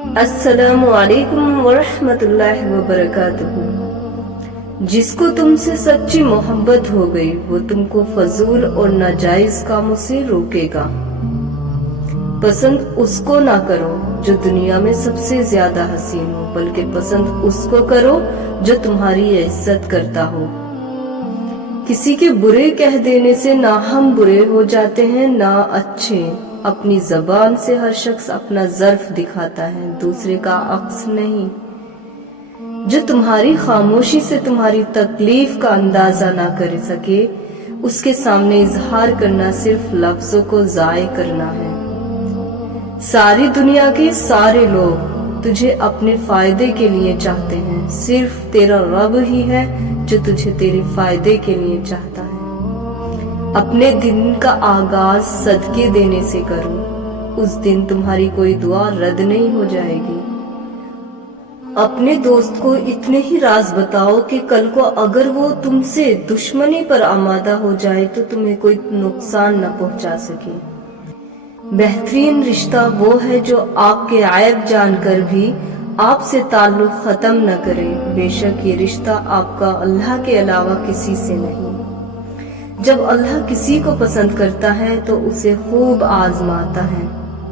السلام علیکم ورحمۃ اللہ وبرکاتہ۔ جس کو تم سے سچی محبت ہو گئی وہ تم کو فضول اور ناجائز کاموں سے روکے گا۔ پسند اس کو نہ کرو جو دنیا میں سب سے زیادہ حسین ہو، بلکہ پسند اس کو کرو جو تمہاری عزت کرتا ہو۔ کسی کے برے کہہ دینے سے نہ ہم برے ہو جاتے ہیں نہ اچھے۔ اپنی زبان سے ہر شخص اپنا ظرف دکھاتا ہے، دوسرے کا عکس نہیں۔ جو تمہاری خاموشی سے تمہاری تکلیف کا اندازہ نہ کر سکے، اس کے سامنے اظہار کرنا صرف لفظوں کو ضائع کرنا ہے۔ ساری دنیا کے سارے لوگ تجھے اپنے فائدے کے لیے چاہتے ہیں، صرف تیرا رب ہی ہے جو تجھے تیرے فائدے کے لیے چاہتا ہے۔ اپنے دن کا آغاز صدقے دینے سے کرو، اس دن تمہاری کوئی دعا رد نہیں ہو جائے گی۔ اپنے دوست کو اتنے ہی راز بتاؤ کہ کل کو اگر وہ تم سے دشمنی پر آمادہ ہو جائے تو تمہیں کوئی نقصان نہ پہنچا سکے۔ بہترین رشتہ وہ ہے جو آپ کے عیب جان کر بھی آپ سے تعلق ختم نہ کرے، بے شک یہ رشتہ آپ کا اللہ کے علاوہ کسی سے نہیں۔ جب اللہ کسی کو پسند کرتا ہے تو اسے خوب آزماتا ہے،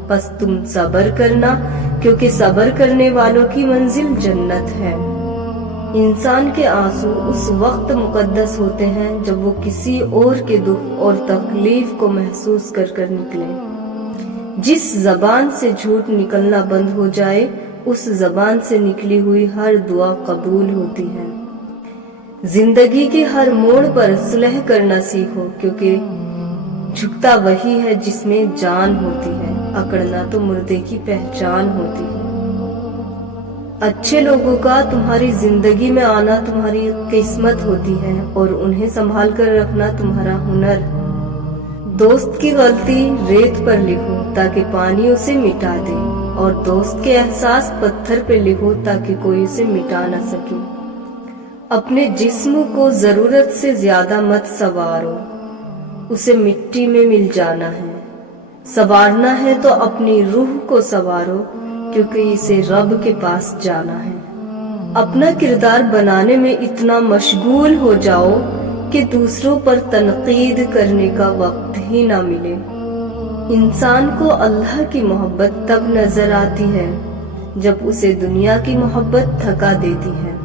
پس تم صبر کرنا، کیونکہ صبر کرنے والوں کی منزل جنت ہے۔ انسان کے آنسو اس وقت مقدس ہوتے ہیں جب وہ کسی اور کے دکھ اور تکلیف کو محسوس کر کر نکلے۔ جس زبان سے جھوٹ نکلنا بند ہو جائے، اس زبان سے نکلی ہوئی ہر دعا قبول ہوتی ہے۔ زندگی کے ہر موڑ پر صلح کرنا سیکھو، کیونکہ جھکتا وہی ہے جس میں جان ہوتی ہے، اکڑنا تو مردے کی پہچان ہوتی ہے۔ اچھے لوگوں کا تمہاری زندگی میں آنا تمہاری قسمت ہوتی ہے اور انہیں سنبھال کر رکھنا تمہارا ہنر۔ دوست کی غلطی ریت پر لکھو تاکہ پانی اسے مٹا دے، اور دوست کے احساس پتھر پہ لکھو تاکہ کوئی اسے مٹا نہ سکے۔ اپنے جسم کو ضرورت سے زیادہ مت سنوارو، اسے مٹی میں مل جانا ہے۔ سنوارنا ہے تو اپنی روح کو سنوارو، کیونکہ اسے رب کے پاس جانا ہے۔ اپنا کردار بنانے میں اتنا مشغول ہو جاؤ کہ دوسروں پر تنقید کرنے کا وقت ہی نہ ملے۔ انسان کو اللہ کی محبت تب نظر آتی ہے جب اسے دنیا کی محبت تھکا دیتی ہے۔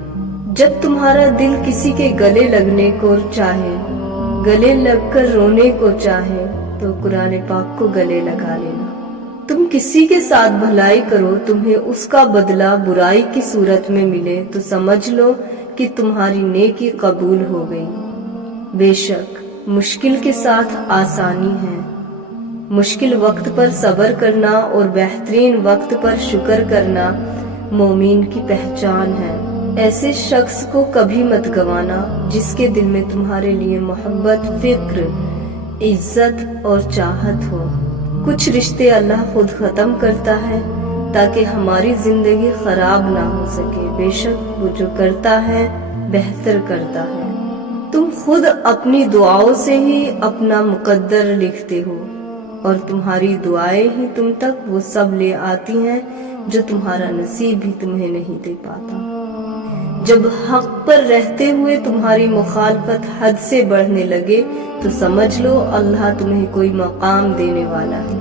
جب تمہارا دل کسی کے گلے لگنے کو چاہے، گلے لگ کر رونے کو چاہے، تو قرآن پاک کو گلے لگا لینا۔ تم کسی کے ساتھ بھلائی کرو، تمہیں اس کا بدلہ برائی کی صورت میں ملے تو سمجھ لو کہ تمہاری نیکی قبول ہو گئی۔ بے شک مشکل کے ساتھ آسانی ہے۔ مشکل وقت پر صبر کرنا اور بہترین وقت پر شکر کرنا مومن کی پہچان ہے۔ ایسے شخص کو کبھی مت گوانا جس کے دل میں تمہارے لیے محبت، فکر، عزت اور چاہت ہو۔ کچھ رشتے اللہ خود ختم کرتا ہے تاکہ ہماری زندگی خراب نہ ہو سکے، بے شک وہ جو کرتا ہے بہتر کرتا ہے۔ تم خود اپنی دعاؤں سے ہی اپنا مقدر لکھتے ہو، اور تمہاری دعائیں ہی تم تک وہ سب لے آتی ہیں جو تمہارا نصیب بھی تمہیں نہیں دے پاتا۔ جب حق پر رہتے ہوئے تمہاری مخالفت حد سے بڑھنے لگے تو سمجھ لو اللہ تمہیں کوئی مقام دینے والا ہے۔